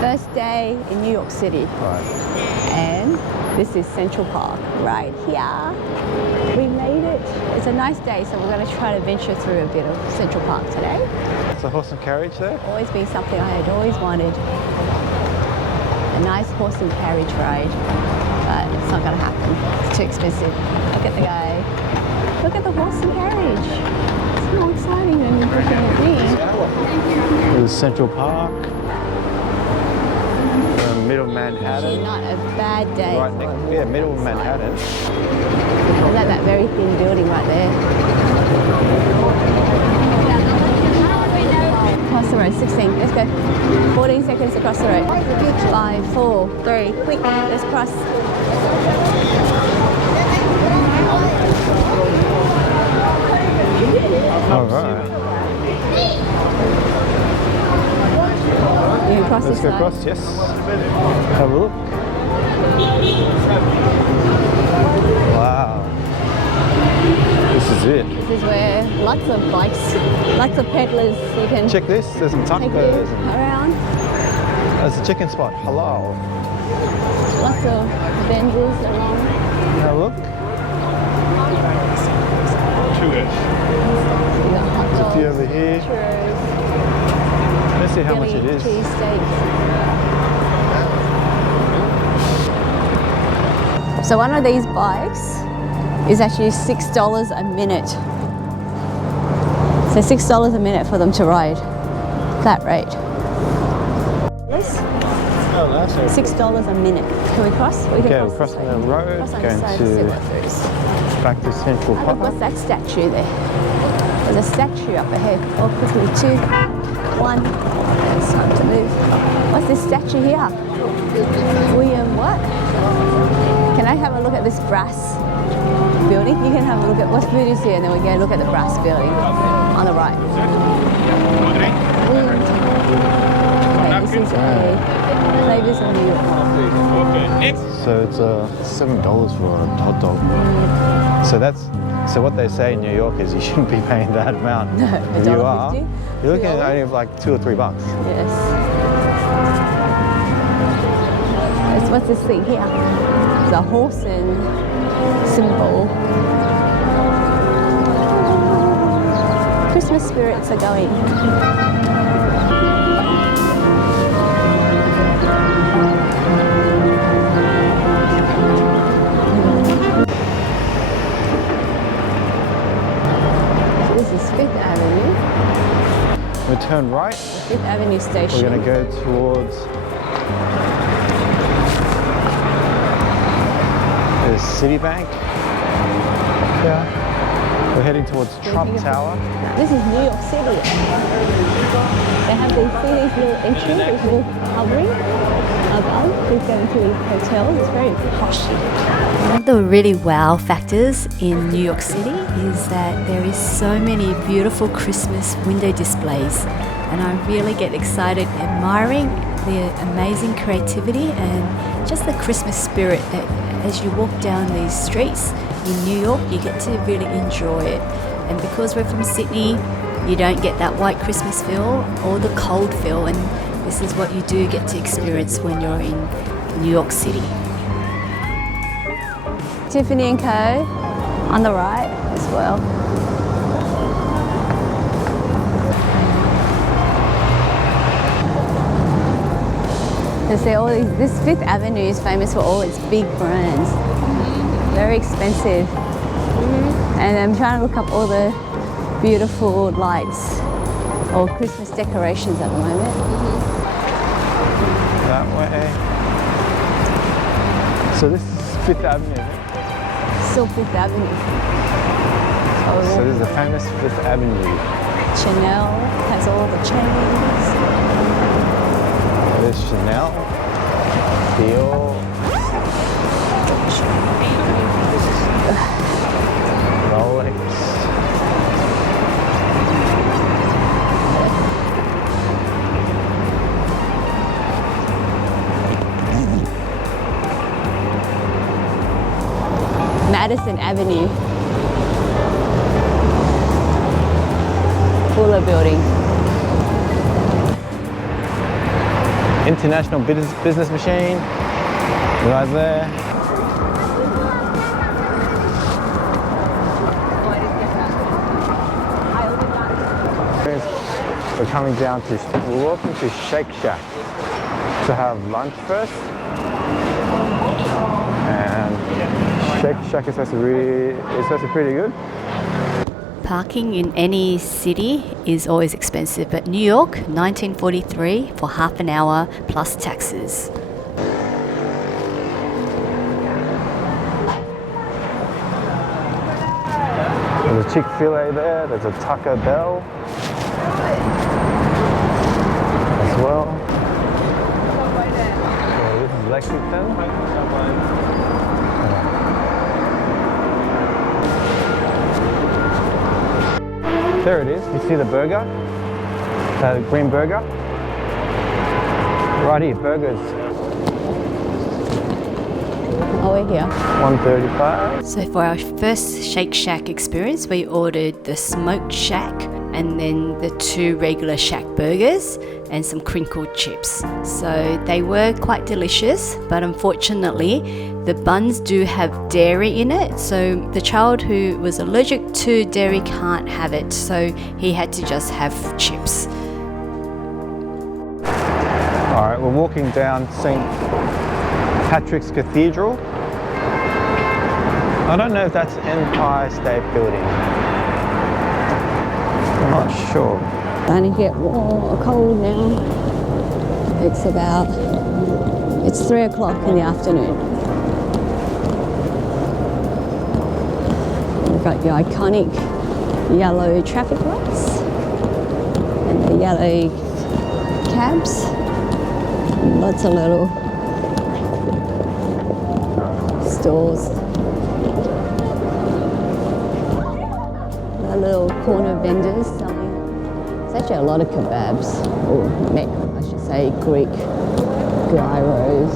First day in New York City. Right. And this is Central Park right here. We made it. It's a nice day, so we're going to try to venture through a bit of Central Park today. It's a horse and carriage there? Always been something I had always wanted. A nice horse and carriage ride, but it's not going to happen. It's too expensive. Look at the guy. Look at the horse and carriage. It's more exciting than looking at me. This is Central Park. Middle Manhattan. Not a bad day. Right next, yeah, middle of Manhattan. Is that very thin building right there? Across the road, 16. Let's go. 14 seconds across the road. 5, 4, 3. Quick, let's cross. All right. You can cross Let's this go side. across, yes. Have a look. Wow. This is it. This is where lots of bikes, lots of peddlers, you can Check this, there's some take you tacos. around. There's a chicken spot, halal. Lots of vendors along. Have a look. You got hot A few dogs, over here. churros, Let's see how much it Philly is. cheesesteak. So one of these bikes is actually $6 a minute. So $6 a minute for them to ride. Flat rate. Yes? Oh, that's okay. $6 a minute. Can we cross? We can Okay, cross we're crossing this way. the road, Cross on going this side to- see what there is. back to Central Oh, look, Park. what's that statue there? There's a statue up ahead. Oh, quickly, 2, 1. It's time to move. What's this statue here? William what? Can I have a look at this brass building? You can have a look at what's food is here, and then we go look at the brass building on the right. William. Wait, this is a Flavors of New York. So it's $7 for a hot dog. So what they say in New York is you shouldn't be paying that amount. No, If you are, $1.50? you're looking at only like $2 or $3. Yes. What's this thing here? It's a horse and symbol. Christmas spirits are going. So this is 5th Avenue. We turn right. 5th Avenue station. We're going to go towards the Citibank. Yeah. We're heading towards Trump Tower. This is New York City. They have these little entries, these little hovering above. Please go into these hotels. It's very poshy. One of the really wow factors in New York City is that there is so many beautiful Christmas window displays, and I really get excited admiring the amazing creativity and just the Christmas spirit that as you walk down these streets in New York, you get to really enjoy it. And because we're from Sydney, you don't get that white Christmas feel or the cold feel, and this is what you do get to experience when you're in New York City. Tiffany & Co. on the right as well. You see all these, this 5th Avenue is famous for all its big brands. Very expensive. And I'm trying to look up all the beautiful lights or Christmas decorations at the moment. That way. So this is 5th Avenue, isn't it? Still 5th Avenue. So this is the famous 5th Avenue. Chanel has all the chains. There's Chanel, Dior, Rolex. Madison Avenue. Fuller building. International business machine. You guys there? We're coming down to, we're walking to Shake Shack to have lunch first. And Shake Shack is supposed to be pretty good. Parking in any city is always expensive, but New York, $19.43 for half an hour plus taxes. There's a Chick-fil-A there, there's a Taco Bell as well. So this is Lexington. There it is. You see the burger? The green burger? Right here, burgers. Oh, we're here. $1.35. So for our first Shake Shack experience, we ordered the smoked shack and then the 2 regular shack burgers and some crinkled chips. So they were quite delicious, but unfortunately the buns do have dairy in it, so the child who was allergic to dairy can't have it, so he had to just have chips. Alright, we're walking down St. Patrick's Cathedral. I don't know if that's Empire State Building. I'm not sure. Starting to get cold now. It's 3 o'clock in the afternoon. We've got your iconic yellow traffic lights and the yellow cabs. And lots of little stores. The little corner vendors selling. There's actually a lot of kebabs, or I should say Greek gyros.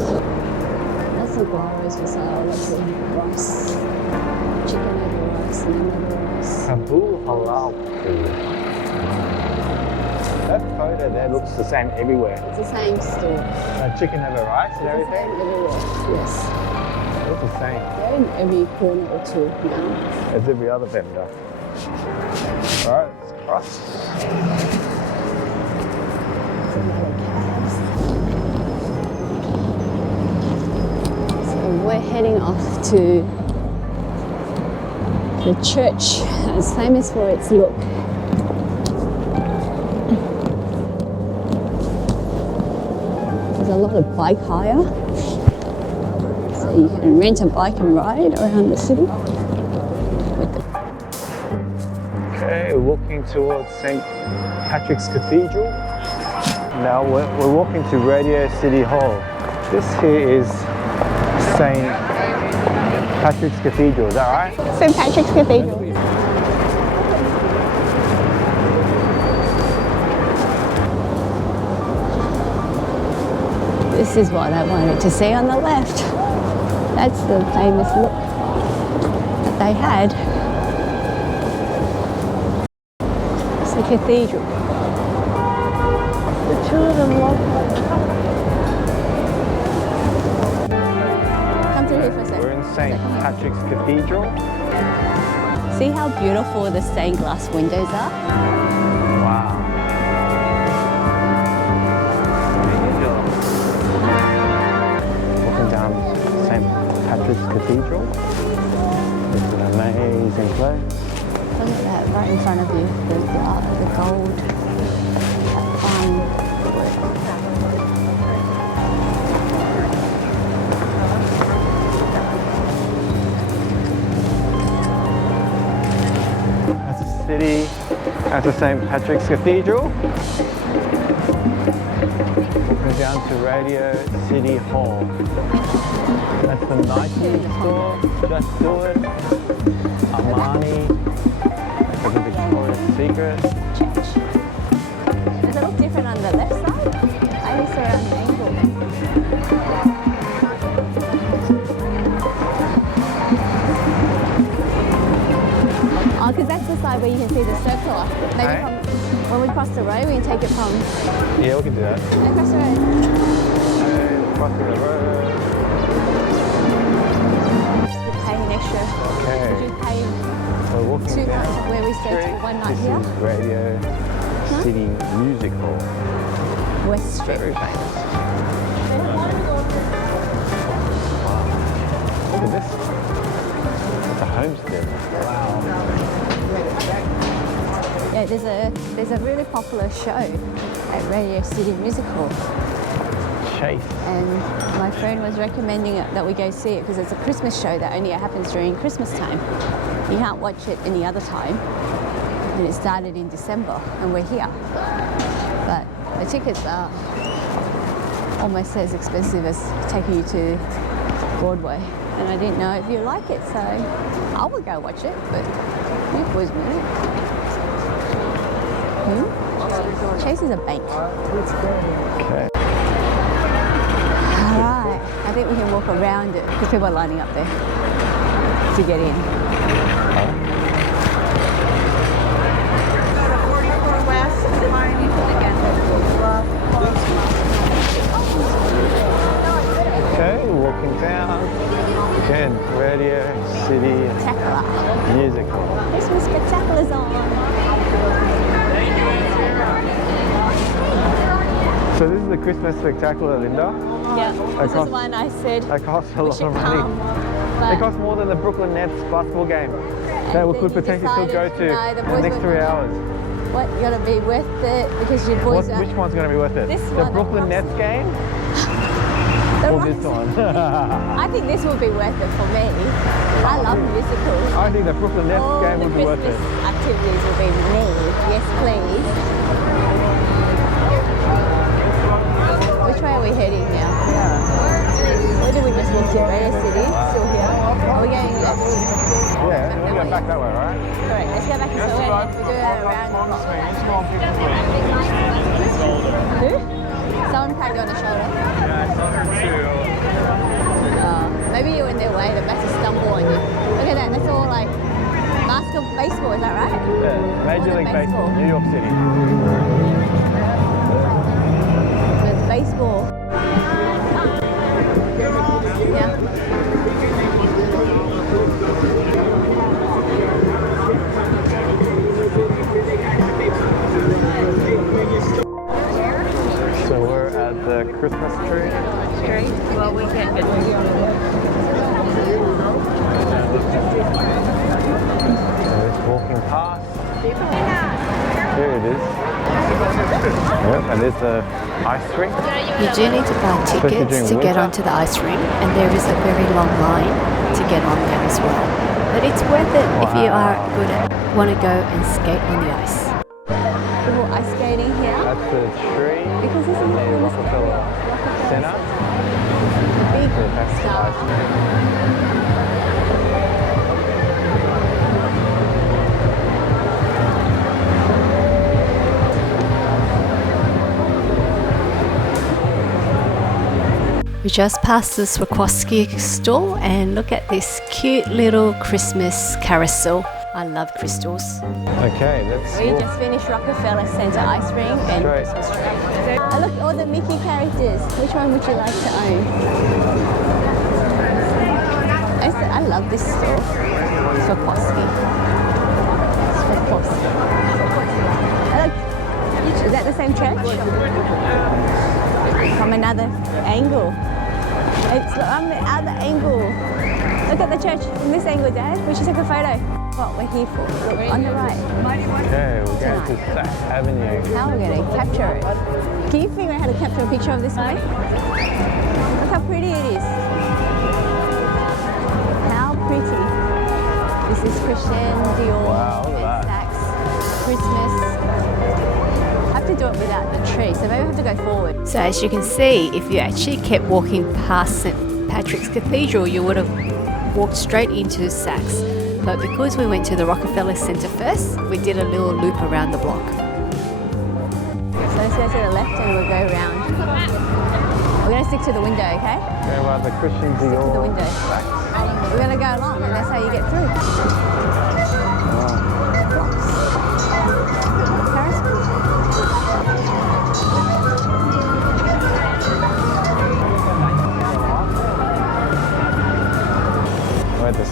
Lots of gyros for sale, lots of rice, chicken over rice, lamb over rice. Kabul Halal Food. That photo there looks the same everywhere. It's the same store. Chicken over rice and everything? It's the same everywhere, yes. It's the same. They're in every corner or two now. As every other vendor. Alright, let's cross. So we're heading off to the church. It's famous for its look. There's a lot of bike hire. So you can rent a bike and ride around the city. Okay, we're walking towards St. Patrick's Cathedral. Now we're walking to Radio City Hall. This here is St. Patrick's Cathedral, is that right? St. Patrick's Cathedral. This is what I wanted to see on the left. That's the famous look that they had. It's the cathedral. The two of them walk. Come through here for a second. We're in St. Patrick's Cathedral. See how beautiful the stained glass windows are? Wow. Walking down St. Patrick's Cathedral. It's an amazing place. Look at that right in front of you, the gold. That's the city, that's the St. Patrick's Cathedral. Walking down to Radio City Hall. That's the Nike store, Just Do It, Armani, that's the Victoria's Secret. Does it look different on the left side? I just saw it on the angle. Oh, because that's the side where you can see the circular. Maybe Hey? when we cross the road, we can take it from Yeah, we can do that. across the road. crossing the road. You pay an extra. Okay. Would you pay We're walking 2 down months where we stayed street. for 1 night This here? is Radio City Music Hall. West Street. Very famous. Look at this. It's a homestead. Yeah, there's a really popular show at Radio City Music Hall, Chase. and my friend was recommending that we go see it because it's a Christmas show that only happens during Christmas time. You can't watch it any other time, and it started in December, and we're here. But the tickets are almost as expensive as taking you to Broadway, and I didn't know if you like it, so I would go watch it, but you boys will. Chase is a bank. Okay. Alright, I think we can walk around it because people are lining up there to get in. Okay, walking down. Again, Radio City Spectacular. Music Hall. Christmas Spectacular's on. So this is the Christmas Spectacular, Linda. Yeah, this is cost- one I said That costs a we lot should of money. come. It But costs more than the Brooklyn Nets basketball game that we then could you potentially still go decided, to no, the in boys the next were 3 not. hours. what, you gotta be worth it because your boys are... Which one's going to be worth it? This The one, Brooklyn the Nets game the or Rocks- this one? I think this will be worth it for me. I love musicals. I think the Brooklyn Nets All game the would be worth Christmas it. activities will be me. Yes, please. Which way are we heading now? Where did we just walk to? Radio City? Still here? Are we going back to... Yeah, we're going back that way, right? Correct. Let's go back to Soweto. We're doing it around the block. Who? Someone patted you on the shoulder. Yeah, I saw her too. Maybe you're in their way. They're about to stumble on you. Look at that. That's all like basketball, baseball. Is that right? Yeah, Major League Baseball, New York City. It's baseball. Yeah. So we're at the Christmas tree. Well, we can get Just walking past. Here it is. Yep, and there's the ice rink. You do need to buy Especially tickets during to get winter. onto the ice rink, and there is a very long line to get on there as well. But it's worth it if you are good at want to go and skate on the ice. people ice skating here. That's the tree. Because this is the the Rockefeller Center. big So that's the stuff. ice rink. We just passed the Swarovski store and look at this cute little Christmas carousel. I love crystals. Okay, let's We walk. just finished Rockefeller Center ice rink and Great. Christmas tree. Oh, look, all the Mickey characters. Which one would you like to own? I love this store. Swarovski. Swarovski. Oh, look, is that the same church? From another angle. It's from the other angle. Look at the church from this angle, Dad. We should take a photo. What we're here for. Look, on the right. Okay, we're going to Saks Avenue. How are we going to capture it? Can you figure out how to capture a picture of this way? Look how pretty it is. How pretty. This is Christian Dior Wow, look at and that. Saks Christmas. I have to do it without the tree, so maybe I have to go forward. So as you can see, if you actually kept walking past St. Patrick's Cathedral, you would have walked straight into Saks. But because we went to the Rockefeller Center first, we did a little loop around the block. So let's go to the left and we'll go around. We're going to stick to the window, okay? Going about the Christian Dior. to the window. Saks. We're going to go along and that's how you get through.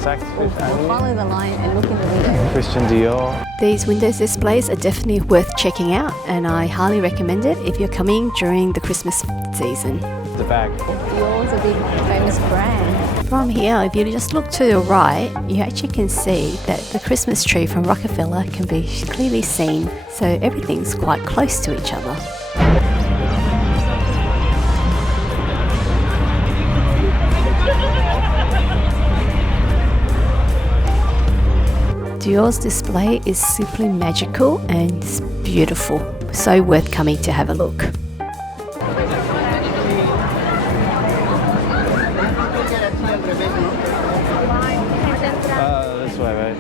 Saks Fifth Avenue. Follow the line and look in the window. Christian Dior. These windows displays are definitely worth checking out, and I highly recommend it if you're coming during the Christmas season. The bag. Dior's a big famous brand. From here, if you just look to the right, you actually can see that the Christmas tree from Rockefeller can be clearly seen, so everything's quite close to each other. Dior's display is simply magical and it's beautiful, so worth coming to have a look. This way, mate.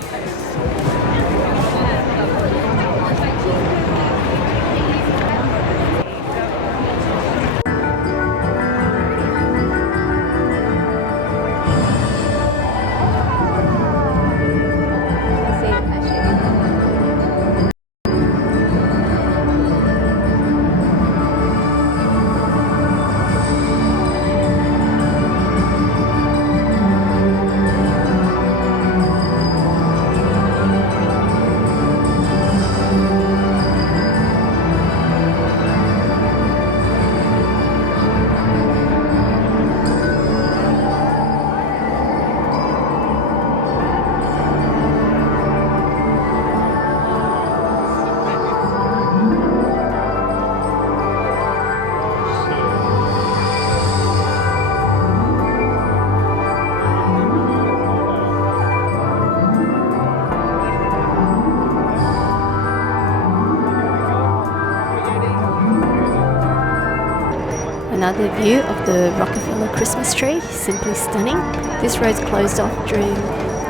Another view of the Rockefeller Christmas tree, simply stunning. This road's closed off during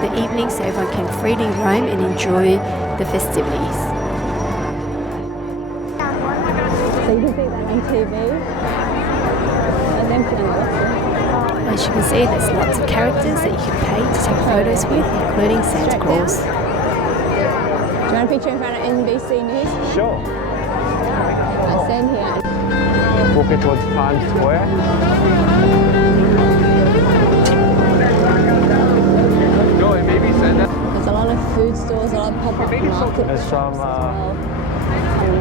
the evening so everyone can freely roam and enjoy the festivities. So you can see that on TV. And then put on As you can see, there's lots of characters that you can pay to take photos with, including Santa Claus. Do you want a picture in front of NBC News? Sure. I stand here. Walking towards Times Square. There's a lot of food stores, a lot of pop-up markets. There's some,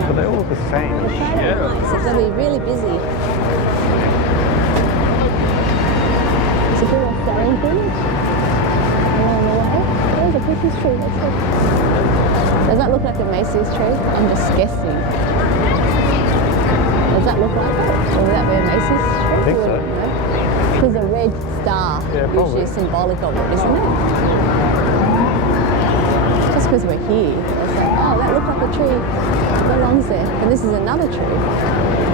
but they all look the same. Nice. It's going to be really busy. There's a bit of selling things along the way. There's a Christmas tree. Does that look like a Macy's tree? I'm just guessing. Does that look like it? Or would that be a Macy's tree? I think so. There's a red star, probably. usually symbolic of it, isn't it? Just because we're here, it's like, oh, that looks like a tree belongs there. And this is another tree.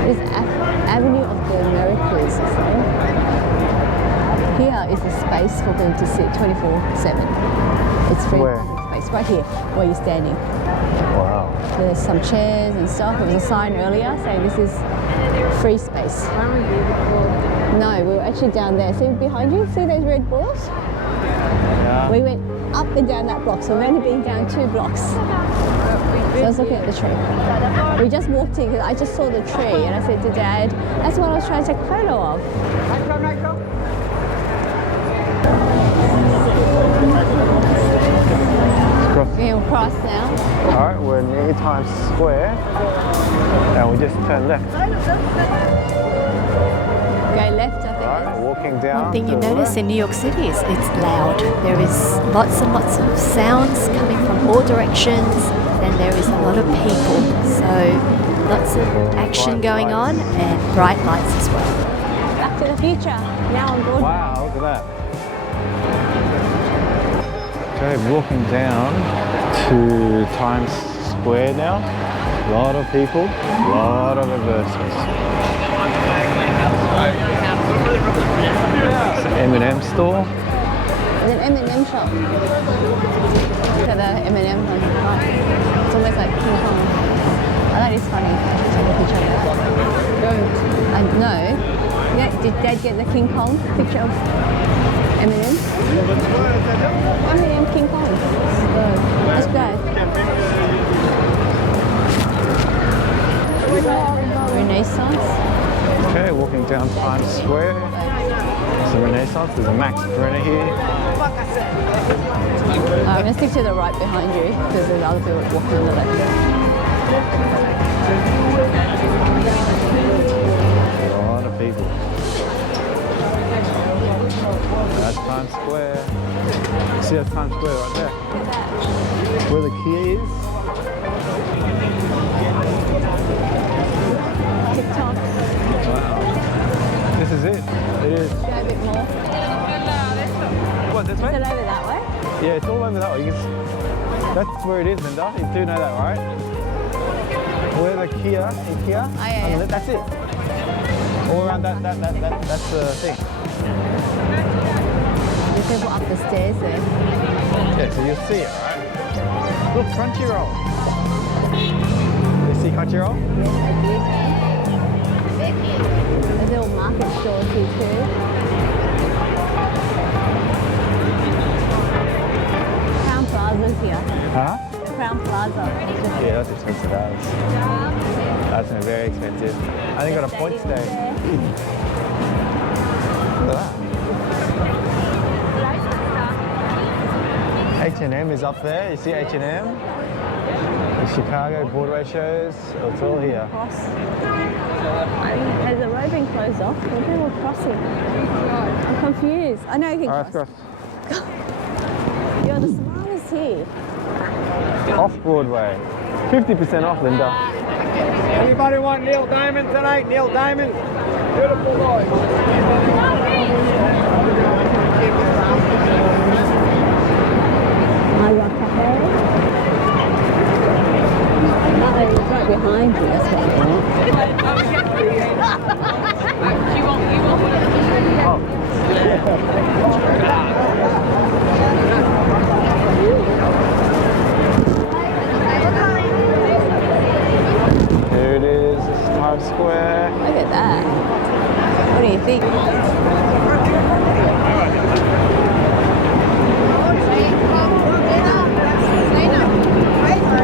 This is Avenue of the Americas, so here is a space for them to sit 24/7. It's free Where? space, right here, where you're standing. Wow. There's some chairs and stuff. There was a sign earlier saying this is free space. No, we were actually down there. See behind you? See those red balls? Yeah. We went up and down that block, so we've only been down 2 blocks. So I was looking at the tree. We just walked in because I just saw the tree and I said to Dad, that's what I was trying to take a photo of. We'll cross now. Alright, we're near Times Square and we just turn left. Go left, I think. Alright, walking down. One thing you to the notice left. in New York City is it's loud. There is lots and lots of sounds coming from all directions, and there is a lot of people. So lots of action going on and bright lights as well. Back to the future. Now on board. Wow, look at that. Okay, walking down to Times Square now. A lot of people, a lot of advertisements. It's an M&M store. There's an M&M shop. Look at the M&M on the right. It's almost like King Kong. Oh, that is funny. I should take a picture of that. I know. Yeah, did Dad get the King Kong picture of M&M? M&M King Kong. Let's go. Renaissance. Okay, walking down Times Square. Some Renaissance. There's a Max Brenner here. I'm going to stick to the right behind you because there's other people walking on the left. A lot of people. That's Times Square. See, that's Times Square right there. Where the Kia is. TikTok. Wow. This is it. It is. Go a bit more. What, this Is way? it over that way? Yeah, it's all over that way. You can that's where it is, Linda. You do know that, right? Where the Kia, IKEA. Oh, yeah. That's it. All around that's the thing. There's people up the stairs there. Yeah, so you'll see it, right? Look, Crunchyroll. You see Crunchyroll? Yes, I did. There's little market stores here too. Crown Plaza's here. Huh? The Crown Plaza. Yeah, that's expensive hours. That's very expensive. I think got a point stay. Look at that. H&M is up there. You see H&M? The Chicago Broadway shows. It's all here. Cross. Has the road been closed off? Or people crossing? I'm confused. I know you can All right, cross. let's You're the smartest here. go. Off Broadway. 50% off, Linda. Anybody want Neil Diamond tonight? Neil Diamond? Beautiful voice. My Rockefeller. Oh, it's right behind you. That's what I want. Here it is, Times Square. Look at that. What do you think?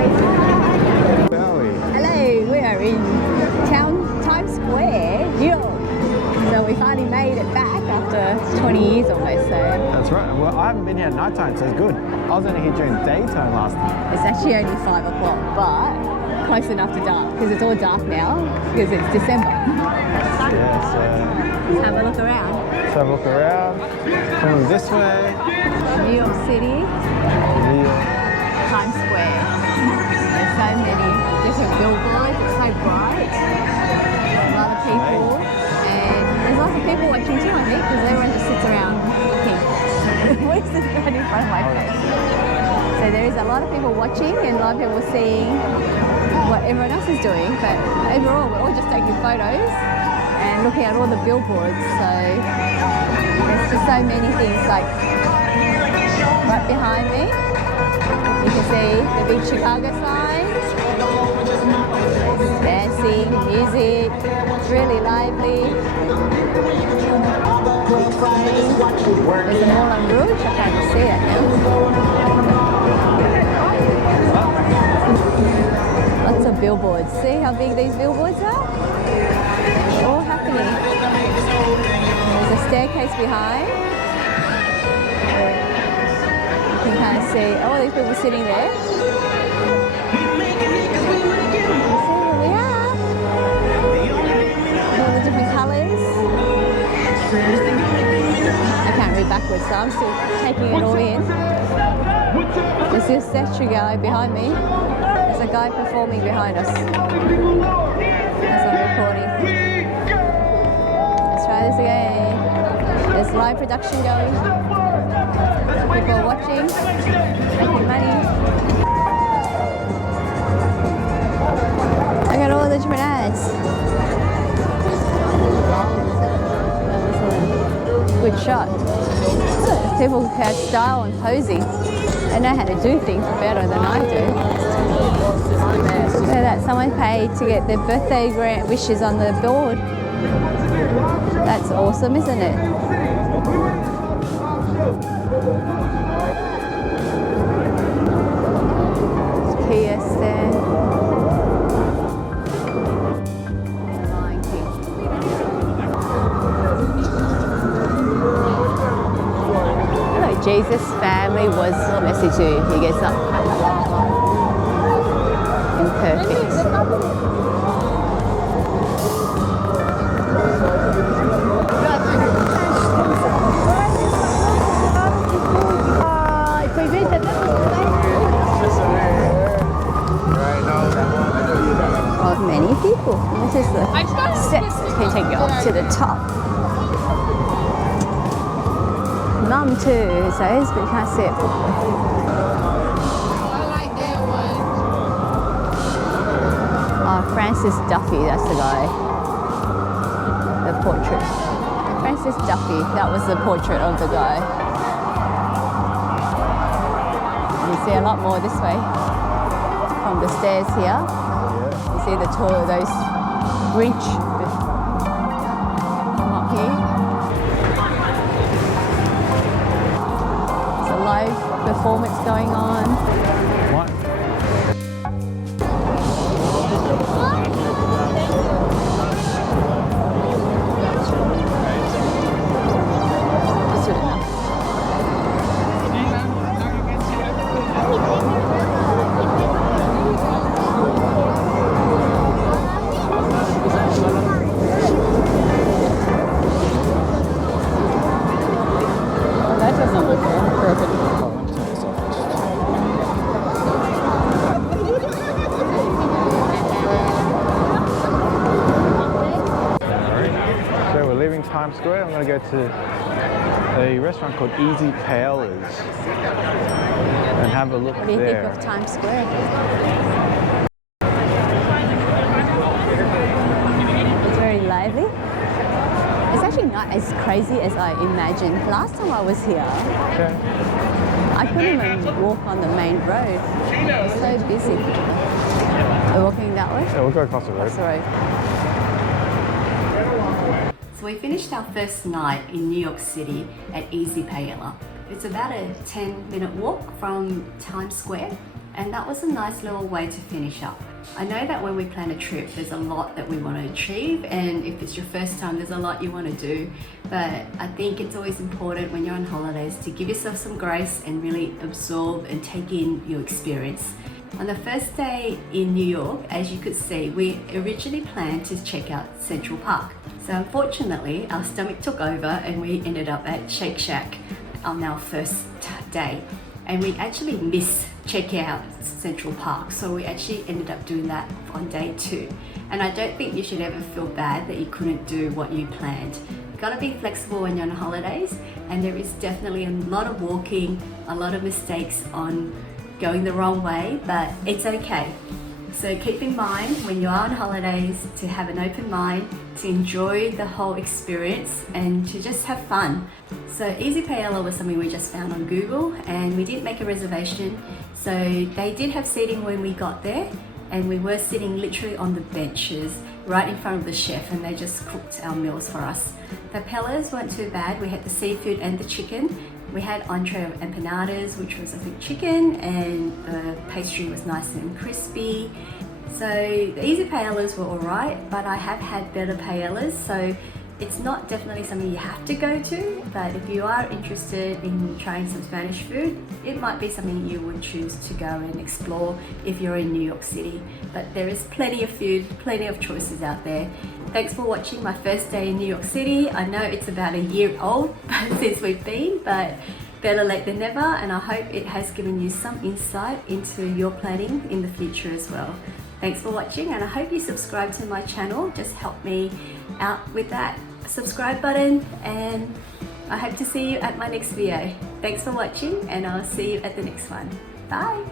Where are we? Hello, we are in Times Square, New York. So we finally made it back after 20 years almost. So That's right. Well, I haven't been here at night time, so it's good. I was only here during daytime last time. it's actually only 5 o'clock, but close enough to dark because it's all dark now because it's December. Yeah, so Let's have a look around. let's have a look around. Coming this way. New York City, Times Square. There's so many different billboards. It's so bright. A lot of people, and there's lots of people watching too, I think, because everyone just sits around looking. What is this right in front of my face? So there is a lot of people watching and a lot of people seeing what everyone else is doing, but overall we're all just taking photos and looking at all the billboards. So there's just so many things, like right behind me you can see the big Chicago sign. Dancing, music, it's really lively. There's a Moulin Rouge, I can't see it now. Lots of billboards. See how big these billboards are? All happening. There's a staircase behind. You can kind of see all these people sitting there. I can't read backwards, so I'm still taking it all in. There's this statue guy behind me. There's a guy performing behind us as I'm recording. Let's try this again. There's live production going. People are watching, making money. I got all the different ads. Good shot. People who have style and posing. They know how to do things better than I do. Look at that, someone paid to get their birthday grant wishes on the board. That's awesome, isn't it? Kia stand. Lion King. Jesus' family was messy too. He gets up imperfect. Of many people. This is the steps that can take you up to the top. Mum too says, but you can't see it. Oh, Francis Duffy, that's the guy. The portrait. Francis Duffy, that was the portrait of the guy. You see a lot more this way from the stairs here. You see the tour, those reach come up here. It's a live performance going on. What? That's good enough. That doesn't look perfect. So we're leaving Times Square. I'm going to go to a restaurant called Easy Peddlers and have a look What do you there. think of Times Square? It's very lively. It's actually not as crazy as I imagined. Last time I was here, Okay. I couldn't even walk on the main road. It was so busy. We're walking that way? Yeah, we'll go across the road. That's the road. So we finished our first night in New York City at Easy Paella. It's about a 10-minute walk from Times Square, and that was a nice little way to finish up. I know that when we plan a trip, there's a lot that we want to achieve, and if it's your first time, there's a lot you want to do. But I think it's always important when you're on holidays to give yourself some grace and really absorb and take in your experience. On the first day in New York, as you could see, we originally planned to check out Central Park. So unfortunately, our stomach took over and we ended up at Shake Shack on our first day. And we actually missed checking out Central Park. So we actually ended up doing that on day 2. And I don't think you should ever feel bad that you couldn't do what you planned. You've got to be flexible when you're on holidays, and there is definitely a lot of walking, a lot of mistakes on going the wrong way, but it's okay. So keep in mind when you are on holidays to have an open mind, to enjoy the whole experience and to just have fun. So Easy Paella was something we just found on Google, and we didn't make a reservation. So they did have seating when we got there, and we were sitting literally on the benches right in front of the chef, and they just cooked our meals for us. The Peddlers weren't too bad. We had the seafood and the chicken. We had entree of empanadas, which was a big chicken, and the pastry was nice and crispy. So the Easy Paellas were alright, but I have had better paellas, so it's not definitely something you have to go to, but if you are interested in trying some Spanish food, it might be something you would choose to go and explore if you're in New York City. But there is plenty of food, plenty of choices out there. Thanks for watching my first day in New York City. I know it's about a year old since we've been, but better late than never, and I hope it has given you some insight into your planning in the future as well. Thanks for watching, and I hope you subscribe to my channel. Just help me out with that subscribe button, and I hope to see you at my next video. Thanks for watching, and I'll see you at the next one. Bye!